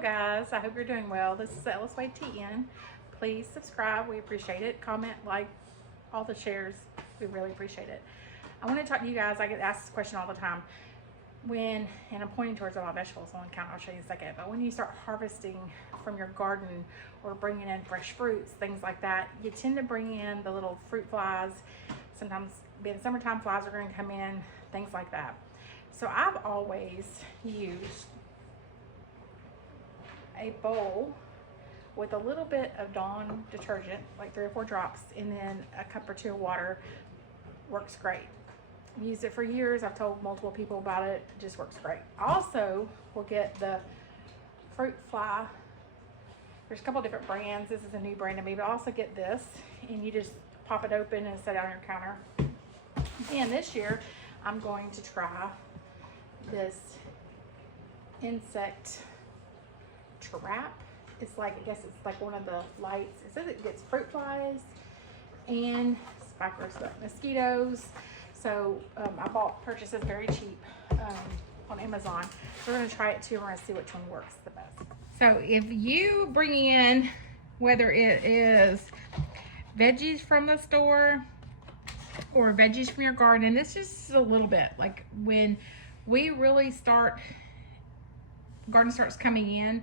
Guys, I hope you're doing well. This is Ellis Wade TN. Please subscribe. We appreciate it. Comment, like, all the shares. We really appreciate it. I want to talk to you guys. I get asked this question all the time. And I'm pointing towards all my vegetables on account, I'll show you in a second. But when you start harvesting from your garden or bringing in fresh fruits, things like that, you tend to bring in the little fruit flies. Sometimes, being summertime, flies are going to come in, things like that. So I've always used a bowl with a little bit of Dawn detergent, like 3 or 4 drops, and then a cup or 2 of water. Works great. I've used it for years. I've told multiple people about it. It just works great. Also, we'll get the fruit fly. There's a couple different brands. This is a new brand to me, but also get this, and you just pop it open and set it on your counter. And this year, I'm going to try this insect trap. It's like, I guess it's like one of the lights. It says it gets fruit flies and spikers, but mosquitoes. So I purchased this very cheap on Amazon. So we're gonna try it too. We're gonna see which one works the best. So if you bring in, whether it is veggies from the store or veggies from your garden, and this is a little bit, like when we really garden starts coming in,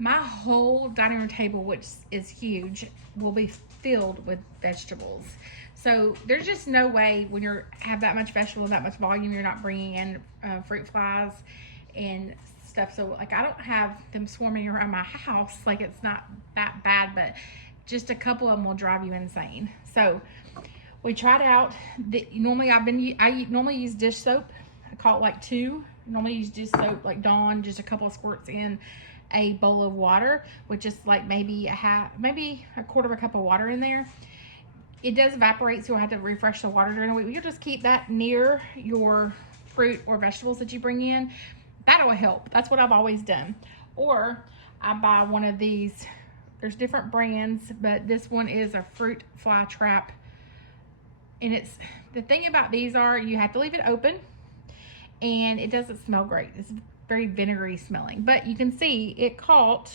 my whole dining room table, which is huge, will be filled with vegetables. So there's just no way when you have that much vegetable, that much volume, you're not bringing in fruit flies and stuff. So like, I don't have them swarming around my house. Like, it's not that bad, but just a couple of them will drive you insane. So we tried out normally I normally use dish soap. I call it like 2. Normally use dish soap like Dawn, just a couple of squirts in a bowl of water, which is like maybe a quarter of a cup of water in there. It does evaporate, so you'll have to refresh the water during the week. You'll just keep that near your fruit or vegetables that you bring in. That'll help. That's what I've always done. Or I buy one of these. There's different brands, but this one is a fruit fly trap. And the thing about these are you have to leave it open, and it doesn't smell great. It's very vinegary smelling, but you can see it caught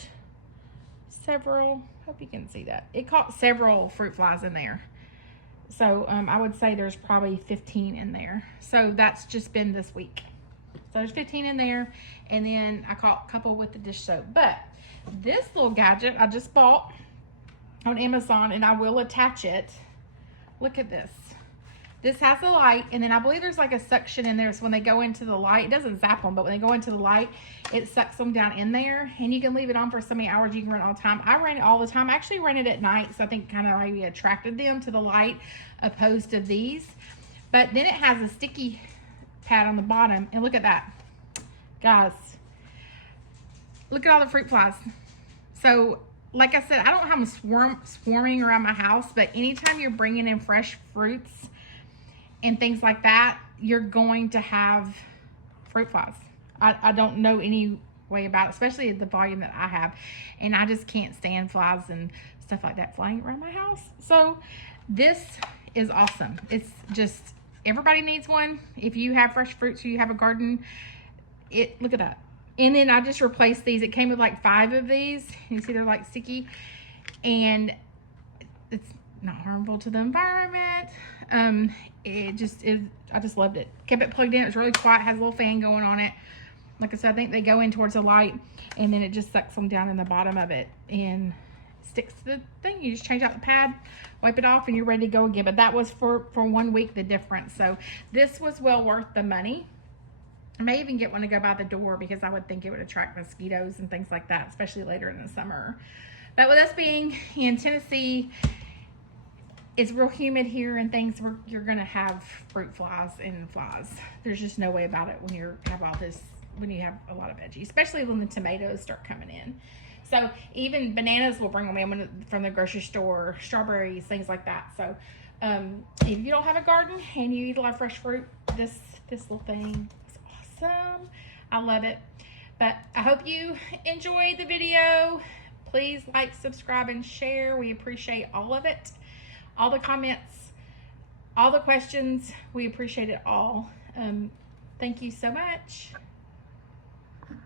several, hope you can see that. It caught several fruit flies in there. So I would say there's probably 15 in there. So that's just been this week. So there's 15 in there, and then I caught a couple with the dish soap. But this little gadget I just bought on Amazon, and I will attach it. Look at this. This has a light, and then I believe there's like a suction in there, so when they go into the light, it doesn't zap them, but when they go into the light, it sucks them down in there, and you can leave it on for so many hours. You can run it all the time. I ran it all the time. I actually ran it at night, so I think kind of maybe attracted them to the light opposed to these. But then it has a sticky pad on the bottom, and look at that. Guys, look at all the fruit flies. So like I said, I don't have them swarming around my house, but anytime you're bringing in fresh fruits and things like that, you're going to have fruit flies. I don't know any way about it, especially at the volume that I have. And I just can't stand flies and stuff like that flying around my house. So this is awesome. It's just, everybody needs one. If you have fresh fruits or you have a garden, look at that. And then I just replaced these. It came with like 5 of these. You see they're like sticky. And it's not harmful to the environment. I just loved it. Kept it plugged in. It was really quiet. Has a little fan going on it. Like I said, I think they go in towards the light, and then it just sucks them down in the bottom of it and sticks to the thing. You just change out the pad, wipe it off, and you're ready to go again. But that was for 1 week, the difference. So this was well worth the money. I may even get one to go by the door, because I would think it would attract mosquitoes and things like that, especially later in the summer. But with us being in Tennessee, it's real humid here and things, you're gonna have fruit flies and flies. There's just no way about it when you have a lot of veggies, especially when the tomatoes start coming in. So even bananas will bring them in from the grocery store, strawberries, things like that. So if you don't have a garden and you eat a lot of fresh fruit, this little thing is awesome. I love it. But I hope you enjoyed the video. Please like, subscribe, and share. We appreciate all of it. All the comments, all the questions, we appreciate it all. Thank you so much.